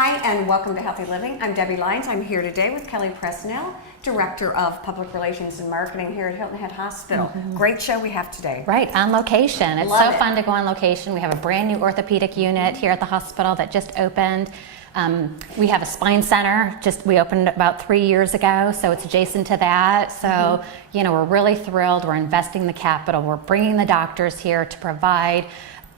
Hi, and welcome to Healthy Living. I'm Debbie Lyons. I'm here today with Kelly Presnell, Director of Public Relations and Marketing here at Hilton Head Hospital. Great show we have today. Right, on location. It's so fun to go on location. We have a brand new orthopedic unit here at the hospital that just opened. We have a spine center, we opened about 3 years ago, so it's adjacent to that. So, you know, we're really thrilled. We're investing the capital. We're bringing the doctors here to provide,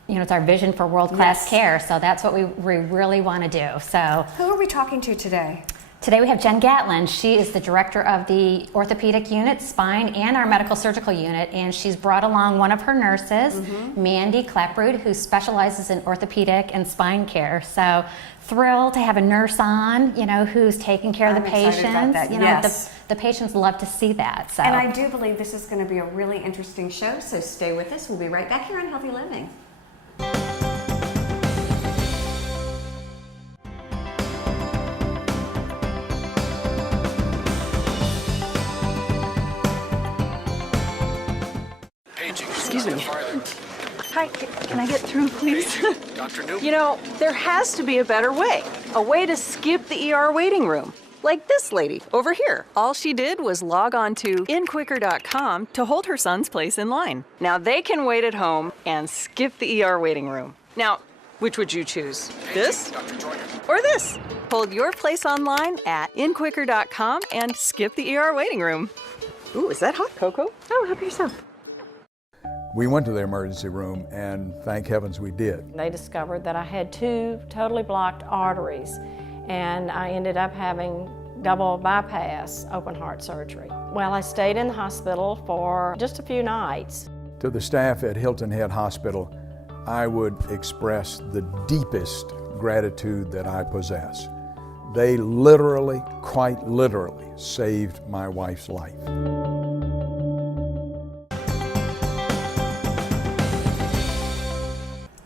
you know, it's our vision for world-class care. So that's what we really want to do. So, who are we talking to today? Today we have Jen Gatlin. She is the director of the orthopedic unit, spine, and our medical surgical unit, and she's brought along one of her nurses, Mandy Claprood, who specializes in orthopedic and spine care. So thrilled to have a nurse on, you know, who's taking care of the patients. About that. You know, the patients love to see that. So. And I do believe this is going to be a really interesting show, so stay with us. We'll be right back here on Healthy Living. Excuse me. Hi, can I get through, please? Dr. Newman. You know, there has to be a better way. A way to skip the ER waiting room. Like this lady over here. All she did was log on to inquicker.com to hold her son's place in line. Now they can wait at home and skip the ER waiting room. Now, which would you choose? This or this? Hold your place online at inquicker.com and skip the ER waiting room. Ooh, is that hot cocoa? Oh, help yourself. We went to the emergency room, and thank heavens we did. They discovered that I had 2 totally blocked arteries, and I ended up having double bypass open heart surgery. Well, I stayed in the hospital for just a few nights. To the staff at Hilton Head Hospital, I would express the deepest gratitude that I possess. They literally, quite literally, saved my wife's life.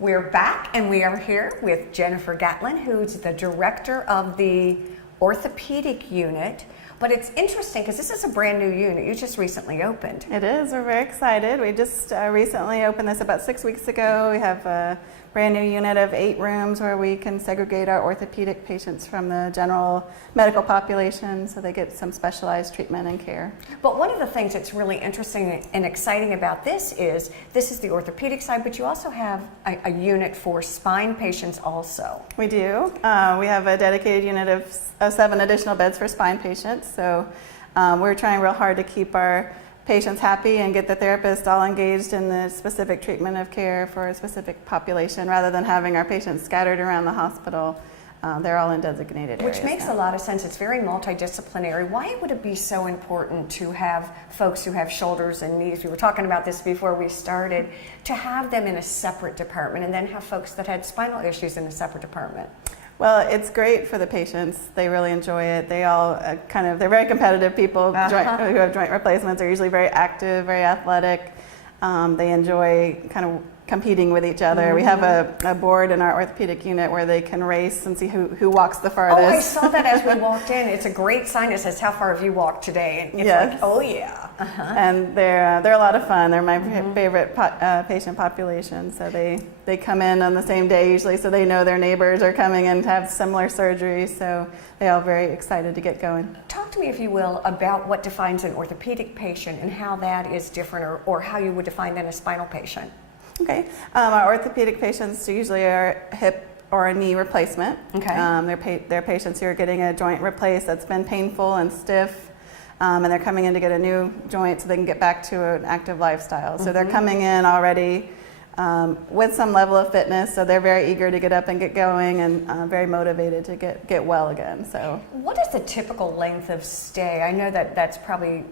We're back, and we are here with Jennifer Gatlin, who's the director of the orthopedic unit. But it's interesting because this is a brand new unit. You just recently opened. It is. We're very excited. We just recently opened this about 6 weeks ago. We have a brand new unit of 8 rooms where we can segregate our orthopedic patients from the general medical population so they get some specialized treatment and care. But one of the things that's really interesting and exciting about this is the orthopedic side, but you also have a unit for spine patients also. We do. We have a dedicated unit of 7 additional beds for spine patients. So we're trying real hard to keep our patients happy and get the therapist all engaged in the specific treatment of care for a specific population rather than having our patients scattered around the hospital. They're all in designated areas. Which makes a lot of sense. It's very multidisciplinary. Why would it be so important to have folks who have shoulders and knees, we were talking about this before we started, to have them in a separate department and then have folks that had spinal issues in a separate department? Well, it's great for the patients. They really enjoy it. They all they're very competitive people who have joint replacements. They're usually very active, very athletic. They enjoy kind of competing with each other. We have a board in our orthopedic unit where they can race and see who walks the farthest. Oh, I saw that as we walked in. It's a great sign that says, how far have you walked today? And it's like, oh yeah. And they're a lot of fun. They're my favorite patient population. So they come in on the same day usually, so they know their neighbors are coming in to have similar surgery. So they're all very excited to get going. Talk to me, if you will, about what defines an orthopedic patient and how that is different, or how you would define then a spinal patient. Okay, our orthopedic patients usually are hip or a knee replacement. Okay, they're patients who are getting a joint replaced that's been painful and stiff, and they're coming in to get a new joint so they can get back to an active lifestyle. So they're coming in already with some level of fitness, so they're very eager to get up and get going and very motivated to get well again. So, what is the typical length of stay? I know that that's probably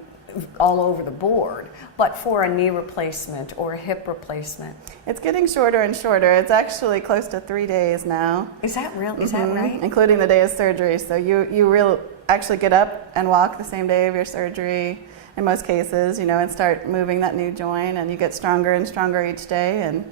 all over the board, but for a knee replacement or a hip replacement? It's getting shorter and shorter. It's actually close to 3 days now. Is that real? Is that right? Including the day of surgery. So you really actually get up and walk the same day of your surgery in most cases, you know, and start moving that new joint, and you get stronger and stronger each day, and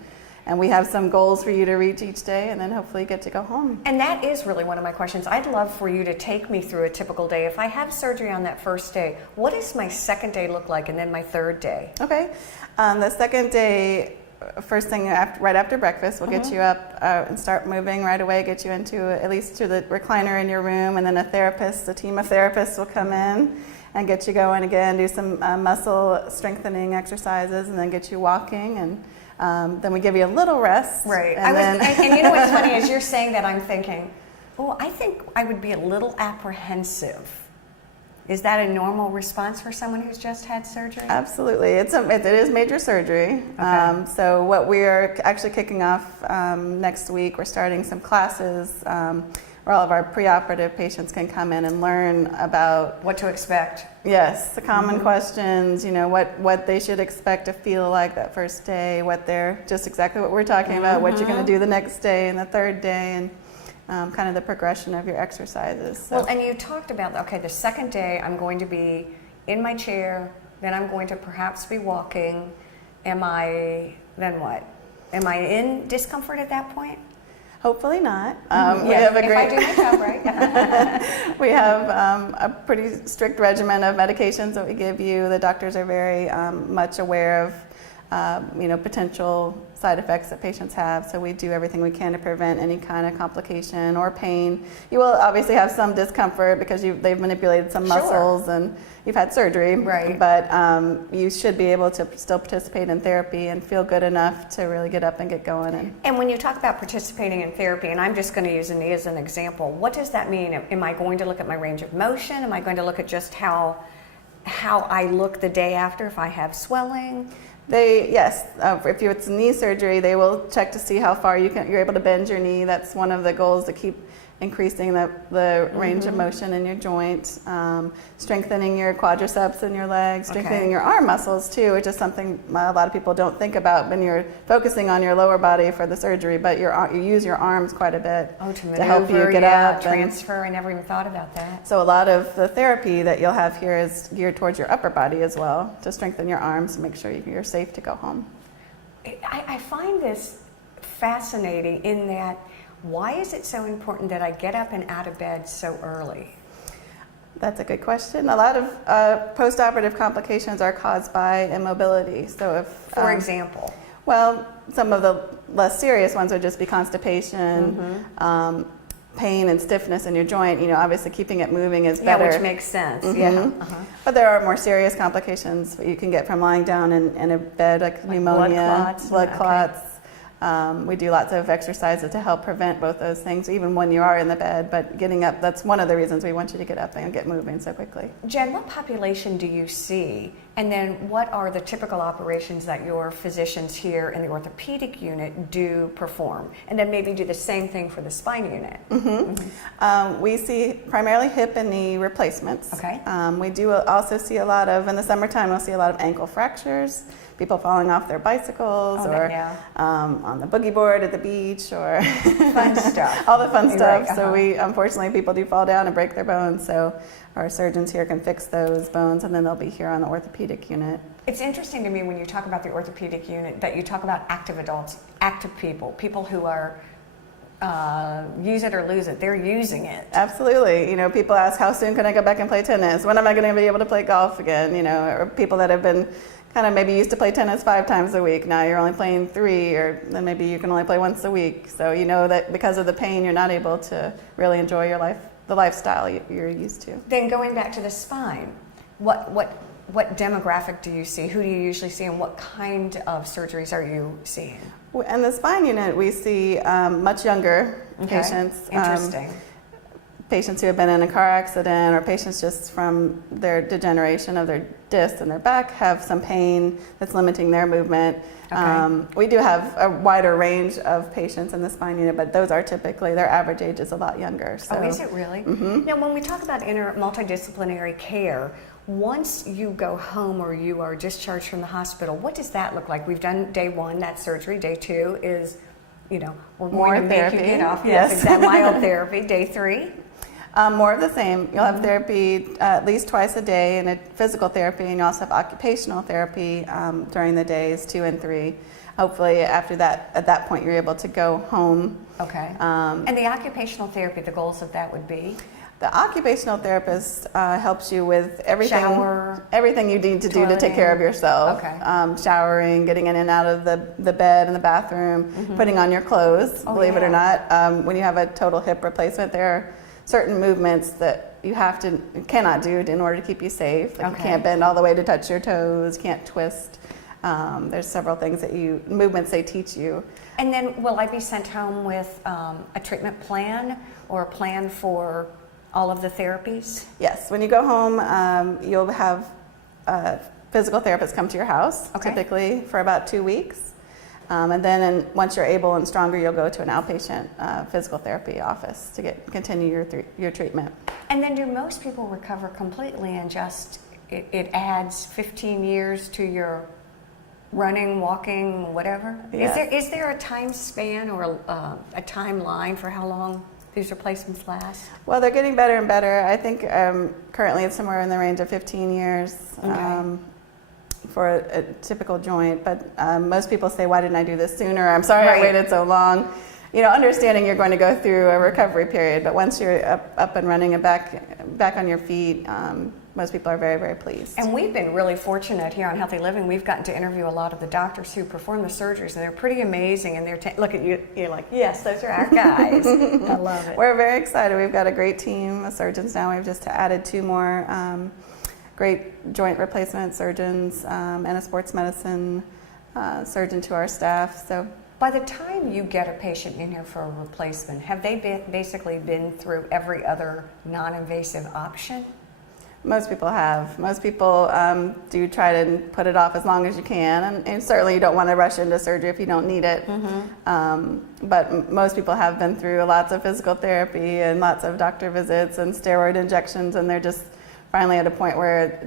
we have some goals for you to reach each day, and then hopefully get to go home. And that is really one of my questions. I'd love for you to take me through a typical day. If I have surgery on that first day, what does my second day look like, and then my third day? Okay. The second day, first thing right after breakfast, we'll get you up and start moving right away, get you into at least to the recliner in your room, and then a team of therapists will come in and get you going again, do some muscle strengthening exercises, and then get you walking, and then we give you a little rest. Right. And you know what's funny, as you're saying that, I'm thinking, oh, I think I would be a little apprehensive. Is that a normal response for someone who's just had surgery? Absolutely. It is major surgery. Okay. So what we are actually kicking off next week, we're starting some classes where all of our preoperative patients can come in and learn about what to expect. Yes, the common questions, what they should expect to feel like that first day, just exactly what we're talking about, what you're going to do the next day and the third day, and kind of the progression of your exercises. So. Well, and you talked about, okay, the second day I'm going to be in my chair, then I'm going to perhaps be walking. Then what? Am I in discomfort at that point? Hopefully not. We have if I do my job right. We have a pretty strict regimen of medications that we give you. The doctors are very much aware of potential side effects that patients have, so we do everything we can to prevent any kind of complication or pain. You will obviously have some discomfort because they've manipulated some muscles and you've had surgery, right? But you should be able to still participate in therapy and feel good enough to really get up and get going. And when you talk about participating in therapy, and I'm just going to use a knee as an example, what does that mean? Am I going to look at my range of motion? Am I going to look at just how I look the day after if I have swelling? If it's knee surgery, they will check to see how far you're able to bend your knee. That's one of the goals, to keep increasing the range of motion in your joint, strengthening your quadriceps in your legs, strengthening your arm muscles too, which is something a lot of people don't think about when you're focusing on your lower body for the surgery, but you use your arms quite a bit to help you get up. Transfer, I never even thought about that. So a lot of the therapy that you'll have here is geared towards your upper body as well, to strengthen your arms and make sure you're safe to go home. I find this fascinating in that, why is it so important that I get up and out of bed so early? That's a good question. A lot of postoperative complications are caused by immobility. So for example? Well, some of the less serious ones would just be constipation, pain and stiffness in your joint. Obviously keeping it moving is better. Yeah, which makes sense. Yeah. But there are more serious complications you can get from lying down in a bed, like pneumonia, blood clots. We do lots of exercises to help prevent both those things, even when you are in the bed. But getting up, that's one of the reasons we want you to get up and get moving so quickly. Jen, what population do you see? And then what are the typical operations that your physicians here in the orthopedic unit do perform? And then maybe do the same thing for the spine unit. We see primarily hip and knee replacements. Okay. We do also see a lot of, in the summertime, we'll see a lot of ankle fractures, people falling off their bicycles on the boogie board at the beach, or fun stuff. All the fun stuff. Right, So unfortunately, people do fall down and break their bones. So our surgeons here can fix those bones, and then they'll be here on the orthopedic unit. It's interesting to me when you talk about the orthopedic unit that you talk about active adults, active people who are use it or lose it. They're using it. Absolutely. People ask, how soon can I go back and play tennis? When am I going to be able to play golf again? Or people that have been kind of maybe used to play tennis 5 times a week. Now you're only playing 3, or then maybe you can only play once a week. So that because of the pain, you're not able to really enjoy your life, the lifestyle you're used to. Then going back to the spine, what demographic do you see? Who do you usually see, and what kind of surgeries are you seeing? In the spine unit, we see much younger patients. Interesting. Patients who have been in a car accident, or patients just from their degeneration of their discs in their back have some pain that's limiting their movement. We do have a wider range of patients in the spine unit, but those are typically, their average age is a lot younger. So. Oh, is it really? Now, when we talk about multidisciplinary care, once you go home or you are discharged from the hospital, what does that look like? We've done day 1, that's surgery. Day 2 is, we're going to make you get off. Yes. Exact mild therapy. Day 3? More of the same. You'll have therapy at least twice a day, and physical therapy, and you also have occupational therapy during the days 2 and 3. Hopefully, after that, at that point, you're able to go home. Okay. And the occupational therapy, the goals of that would be? The occupational therapist helps you with everything, Shower, everything you need to do to take care of yourself. Okay. Showering, getting in and out of the bed and the bathroom, putting on your clothes. Believe it or not, when you have a total hip replacement, there are certain movements that you cannot do in order to keep you safe. Like you can't bend all the way to touch your toes, can't twist. There's several things movements they teach you. And then will I be sent home with a treatment plan or a plan for all of the therapies? Yes, when you go home, you'll have a physical therapist come to your house, typically for about 2 weeks. And then once you're able and stronger, you'll go to an outpatient physical therapy office to continue your treatment. And then do most people recover completely and just it adds 15 years to your running, walking, whatever? Yes. Is there a time span or a timeline for how long these replacements last? Well, they're getting better and better. I think currently it's somewhere in the range of 15 years for a typical joint. But most people say, why didn't I do this sooner? I'm sorry I waited so long. You know, understanding you're going to go through a recovery period, but once you're up and running and back on your feet, most people are very, very pleased. And we've been really fortunate here on Healthy Living. We've gotten to interview a lot of the doctors who perform the surgeries, and they're pretty amazing. And they're look at you, you're like, yes, those are our guys. I love it. We're very excited. We've got a great team of surgeons now. We've just added 2 more great joint replacement surgeons and a sports medicine surgeon to our staff. So. By the time you get a patient in here for a replacement, have they basically been through every other non-invasive option? Most people have. Most people do try to put it off as long as you can, and certainly you don't want to rush into surgery if you don't need it. But most people have been through lots of physical therapy and lots of doctor visits and steroid injections, and they're just finally at a point where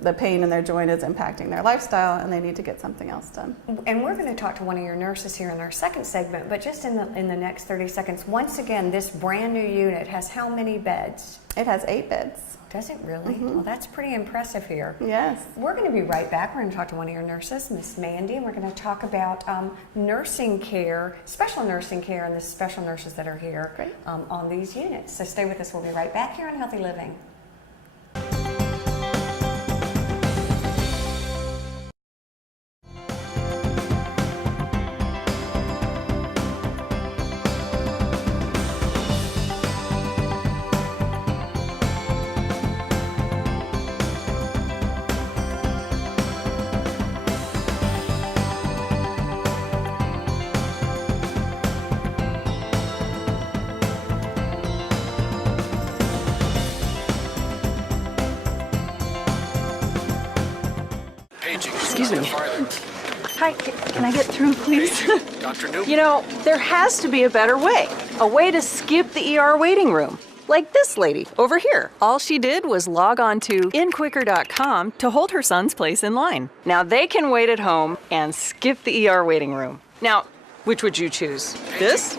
the pain in their joint is impacting their lifestyle and they need to get something else done. And we're going to talk to one of your nurses here in our second segment, but just in the next 30 seconds, once again, this brand new unit has how many beds? It has 8 beds. Does it really? Well, that's pretty impressive here. Yes. We're going to be right back. We're going to talk to one of your nurses, Miss Mandy, and we're going to talk about nursing care, special nursing care, and the special nurses that are here on these units. So stay with us. We'll be right back here on Healthy Living. Excuse me. Hi, can I get through, please? Dr. Newman. You know, there has to be a better way. A way to skip the ER waiting room. Like this lady over here. All she did was log on to inquicker.com to hold her son's place in line. Now they can wait at home and skip the ER waiting room. Now, which would you choose? This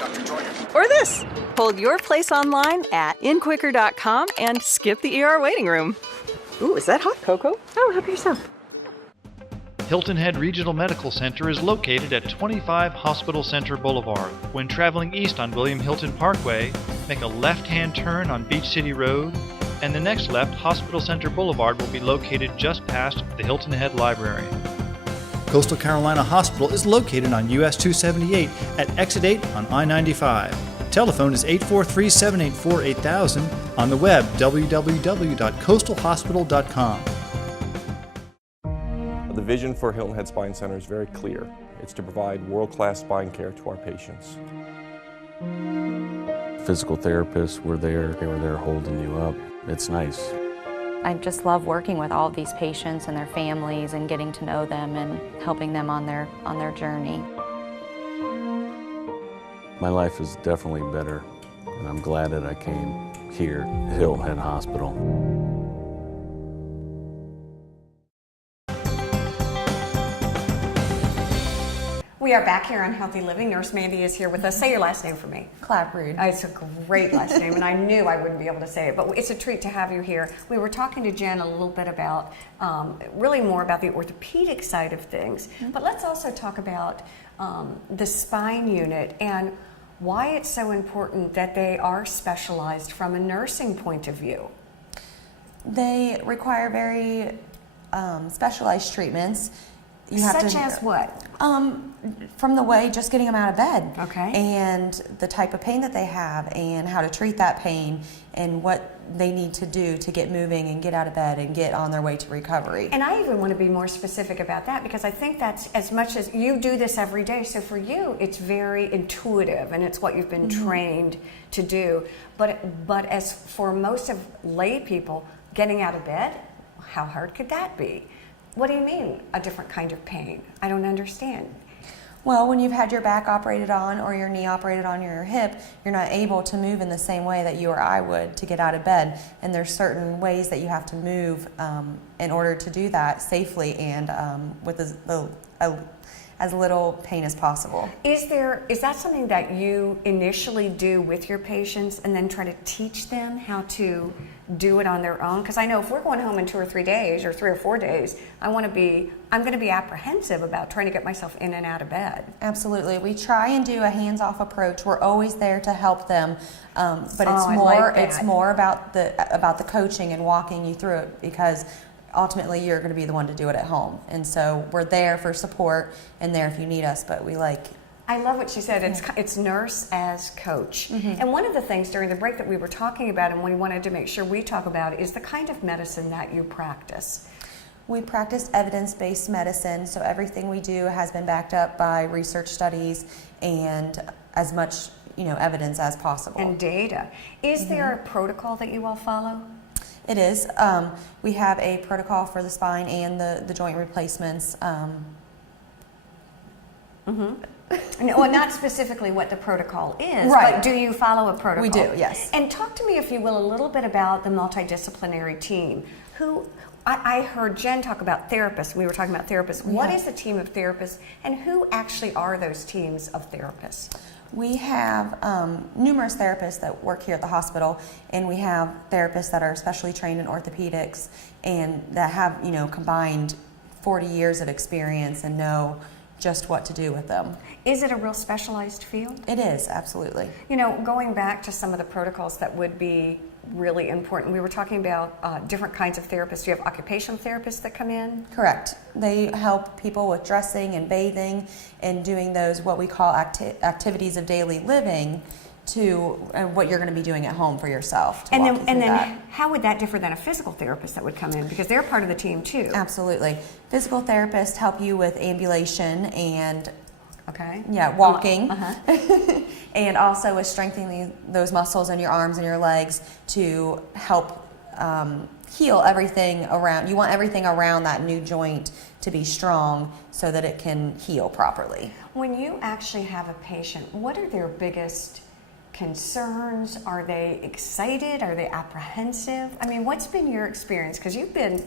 or this? Hold your place online at inquicker.com and skip the ER waiting room. Ooh, is that hot cocoa? Oh, help yourself. Hilton Head Regional Medical Center is located at 25 Hospital Center Boulevard. When traveling east on William Hilton Parkway, make a left-hand turn on Beach City Road, and the next left, Hospital Center Boulevard will be located just past the Hilton Head Library. Coastal Carolina Hospital is located on US 278 at Exit 8 on I-95. Telephone is 843-784-8000. On the web, www.coastalhospital.com. The vision for Hilton Head Spine Center is very clear. It's to provide world-class spine care to our patients. Physical therapists were there. They were there holding you up. It's nice. I just love working with all of these patients and their families and getting to know them and helping them on their journey. My life is definitely better, and I'm glad that I came here to Hilton Head Hospital. We are back here on Healthy Living. Nurse Mandy is here with us. Say your last name for me. Claprood. It's a great last name, and I knew I wouldn't be able to say it, but it's a treat to have you here. We were talking to Jen a little bit about, really more about the orthopedic side of things, but let's also talk about the spine unit. And why it's so important that they are specialized from a nursing point of view. They require very specialized treatments. Such as what? From the way just getting them out of bed. Okay. And the type of pain that they have and how to treat that pain and what they need to do to get moving and get out of bed and get on their way to recovery. And I even want to be more specific about that because I think that's, as much as you do this every day, so for you it's very intuitive and it's what you've been trained to do. But as for most of lay people, getting out of bed, how hard could that be? What do you mean, a different kind of pain? I don't understand. Well, when you've had your back operated on or your knee operated on or your hip, you're not able to move in the same way that you or I would to get out of bed. And there's certain ways that you have to move in order to do that safely and with as little pain as possible. Is that something that you initially do with your patients and then try to teach them how to do it on their own? Because I know if we're going home in 2 or 3 days or 3 or 4 days, I'm going to be apprehensive about trying to get myself in and out of bed. Absolutely. We try and do a hands-off approach. We're always there to help them, but it's more about the coaching and walking you through it because ultimately you're going to be the one to do it at home. And so we're there for support and there if you need us, but I love what she said. It's nurse as coach. And one of the things during the break that we were talking about and we wanted to make sure we talk about is the kind of medicine that you practice. We practice evidence-based medicine, so everything we do has been backed up by research studies and as much evidence as possible. And data. Is there a protocol that you all follow? It is. We have a protocol for the spine and the joint replacements. Well, not specifically what the protocol is, right. But do you follow a protocol? We do, yes. And talk to me, if you will, a little bit about the multidisciplinary team. I heard Jen talk about therapists. We were talking about therapists. Yeah. What is the team of therapists, and who actually are those teams of therapists? We have numerous therapists that work here at the hospital, and we have therapists that are specially trained in orthopedics and that have, combined 40 years of experience and know just what to do with them. Is it a real specialized field? It is, absolutely. Going back to some of the protocols that would be really important, we were talking about different kinds of therapists. Do you have occupational therapists that come in? Correct. They help people with dressing and bathing and doing those what we call activities of daily living to what you're going to be doing at home for yourself. And then how would that differ than a physical therapist that would come in? Because they're part of the team too. Absolutely. Physical therapists help you with ambulation and walking. And also with strengthening those muscles in your arms and your legs to help heal everything around. You want everything around that new joint to be strong so that it can heal properly. When you actually have a patient, what are their biggest concerns? Are they excited? Are they apprehensive? I mean, what's been your experience? Because you've been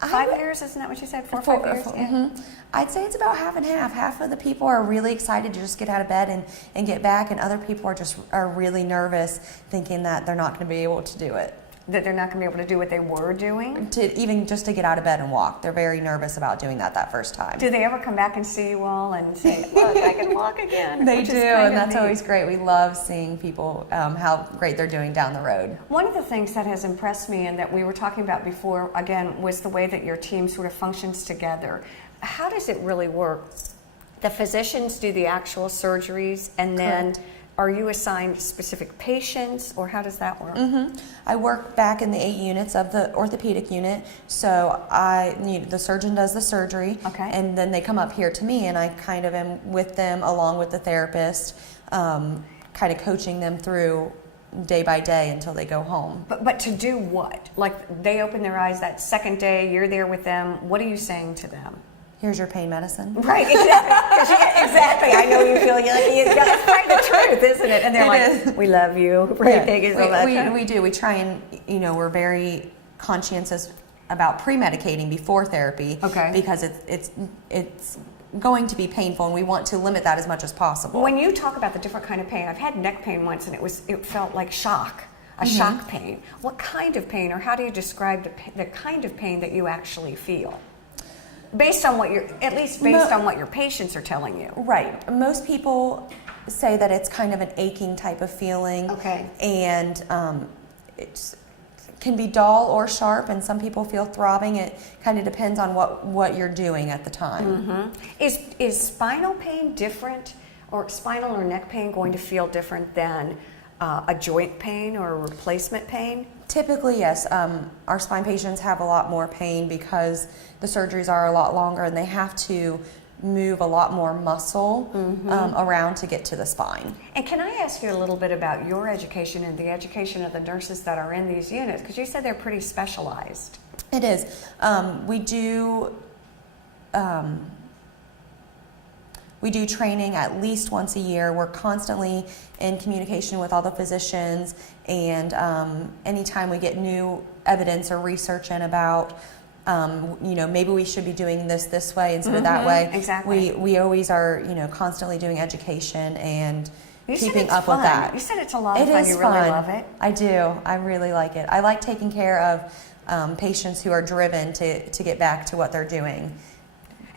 5 years, isn't that what you said? 4 or 5 years? Yeah. I'd say it's about half and half. Half of the people are really excited to just get out of bed and get back, and other people are really nervous, thinking that they're not going to be able to do it. That they're not going to be able to do what they were doing? Even just to get out of bed and walk. They're very nervous about doing that first time. Do they ever come back and see you all and say, look, I can walk again? They do, and that's always great. We love seeing people, how great they're doing down the road. One of the things that has impressed me and that we were talking about before, again, was the way that your team sort of functions together. How does it really work? The physicians do the actual surgeries, and then are you assigned specific patients, or how does that work? I work back in the 8 units of the orthopedic unit, so the surgeon does the surgery, and then they come up here to me, and I kind of am with them along with the therapist, kind of coaching them through day by day until they go home. But to do what? Like, they open their eyes that second day, you're there with them. What are you saying to them? Here's your pain medicine. Right, exactly. Exactly. I know you feel that's right, the truth, isn't it? And they're we love you. Thank you so much. We do. We try and, we're very conscientious about pre-medicating before therapy. Because it's going to be painful, and we want to limit that as much as possible. When you talk about the different kind of pain, I've had neck pain once, and it felt like shock. A shock pain. What kind of pain, or how do you describe the kind of pain that you actually feel? Based on what on what your patients are telling you. Right. Most people say that it's kind of an aching type of feeling. Okay. And it can be dull or sharp, and some people feel throbbing. It kind of depends on what you're doing at the time. Is spinal pain different, or spinal or neck pain going to feel different than a joint pain or a replacement pain? Typically, yes. Our spine patients have a lot more pain because the surgeries are a lot longer, and they have to move a lot more muscle around to get to the spine. And can I ask you a little bit about your education and the education of the nurses that are in these units? Because you said they're pretty specialized. It is. We do training at least once a year. We're constantly in communication with all the physicians, and anytime we get new evidence or research in about maybe we should be doing this way instead of that way. Exactly. We always are, constantly doing education and You keeping said it's up with fun. that. You said it's a lot of It fun. is You really fun. love it. I do. I really like it. I like taking care of patients who are driven to get back to what they're doing.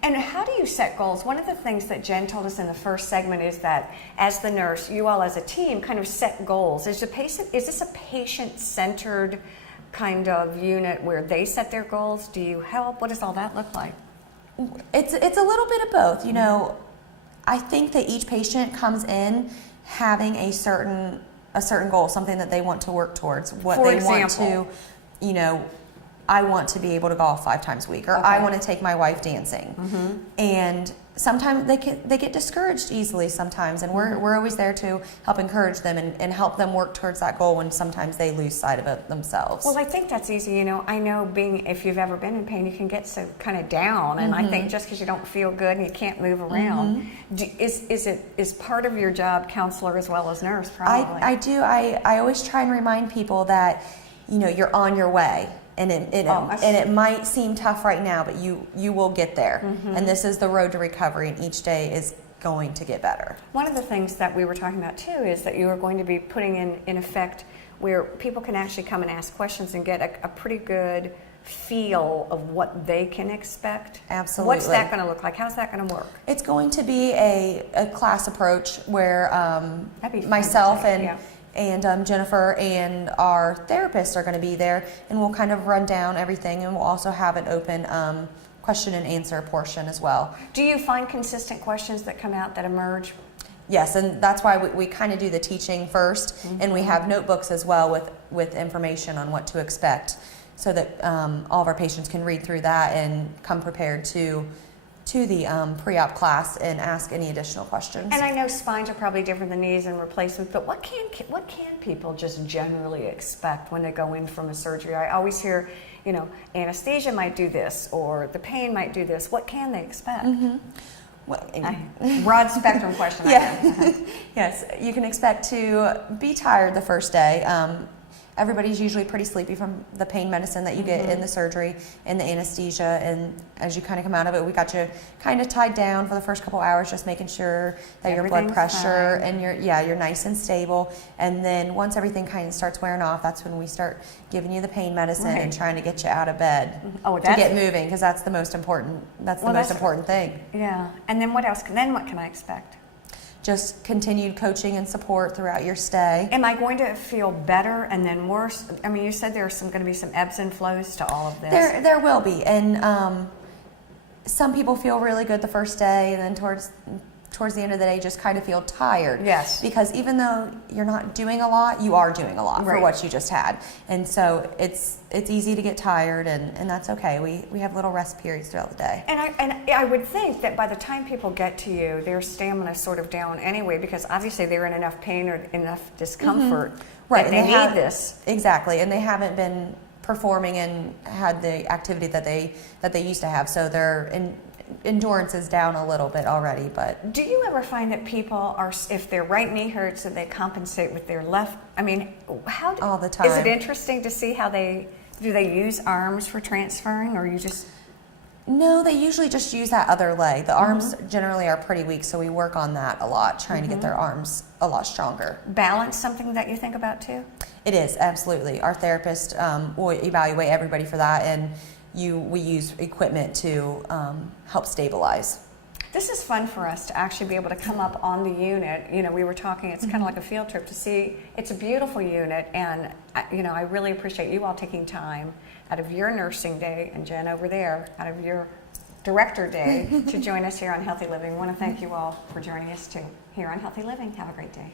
And how do you set goals? One of the things that Jen told us in the first segment is that as the nurse, you all as a team kind of set goals. Is this a patient-centered kind of unit where they set their goals? Do you help? What does all that look like? It's a little bit of both. I think that each patient comes in having a certain goal, something that they want to work towards. What For they example? want to, I want to be able to golf 5 times a week, or I want to take my wife dancing. And sometimes they get discouraged easily sometimes, and we're always there to help encourage them and help them work towards that goal when sometimes they lose sight of it themselves. Well, I think that's easy. I know if you've ever been in pain, you can get so kind of down, and I think just because you don't feel good and you can't move around, is part of your job counselor as well as nurse? Probably. I do. I always try and remind people that you're on your way. And it might seem tough right now, but you will get there. And this is the road to recovery, and each day is going to get better. One of the things that we were talking about too is that you are going to be putting in effect where people can actually come and ask questions and get a pretty good feel of what they can expect. Absolutely. What's that going to look like? How's that going to work? It's going to be a class approach where myself and Jennifer and our therapist are going to be there, and we'll kind of run down everything, and we'll also have an open question and answer portion as well. Do you find consistent questions that come out that emerge? Yes, and that's why we kind of do the teaching first, and we have notebooks as well with information on what to expect, so that all of our patients can read through that and come prepared to the pre-op class and ask any additional questions. And I know spines are probably different than knees and replacements, but what can people just generally expect when they go in from a surgery? I always hear, anesthesia might do this, or the pain might do this. What can they expect? Well, broad spectrum question. Yes, you can expect to be tired the first day. Everybody's usually pretty sleepy from the pain medicine that you get in the surgery and the anesthesia, and as you kind of come out of it, we got you kind of tied down for the first couple hours, just making sure that your blood pressure and you're nice and stable. And then once everything kind of starts wearing off, that's when we start giving you the pain medicine and trying to get you out of bed to get moving, because that's the most important. That's the most important thing. Yeah. And then what else? Then what can I expect? Just continued coaching and support throughout your stay. Am I going to feel better and then worse? I mean, you said there's going to be some ebbs and flows to all of this. There will be, and some people feel really good the first day, and then towards the end of the day just kind of feel tired. Yes. Because even though you're not doing a lot, you are doing a lot for what you just had. And so it's easy to get tired, and that's okay. We have little rest periods throughout the day. And I would think that by the time people get to you, their stamina's sort of down anyway, because obviously they're in enough pain or enough discomfort that they need this. Exactly, and they haven't been performing and had the activity that they used to have, so their endurance is down a little bit already. But do you ever find that people are, if their right knee hurts, that they compensate with their left? I mean, all the time. Is it interesting to see how do they use arms for transferring, or you just? No, they usually just use that other leg. The arms generally are pretty weak, so we work on that a lot, trying to get their arms a lot stronger. Balance something that you think about too? It is, absolutely. Our therapist will evaluate everybody for that, and we use equipment to help stabilize. This is fun for us to actually be able to come up on the unit. You know, we were talking, it's kind of like a field trip to see. It's a beautiful unit, and you know, I really appreciate you all taking time out of your nursing day, and Jen over there, out of your director day, to join us here on Healthy Living. I want to thank you all for joining us too here on Healthy Living. Have a great day.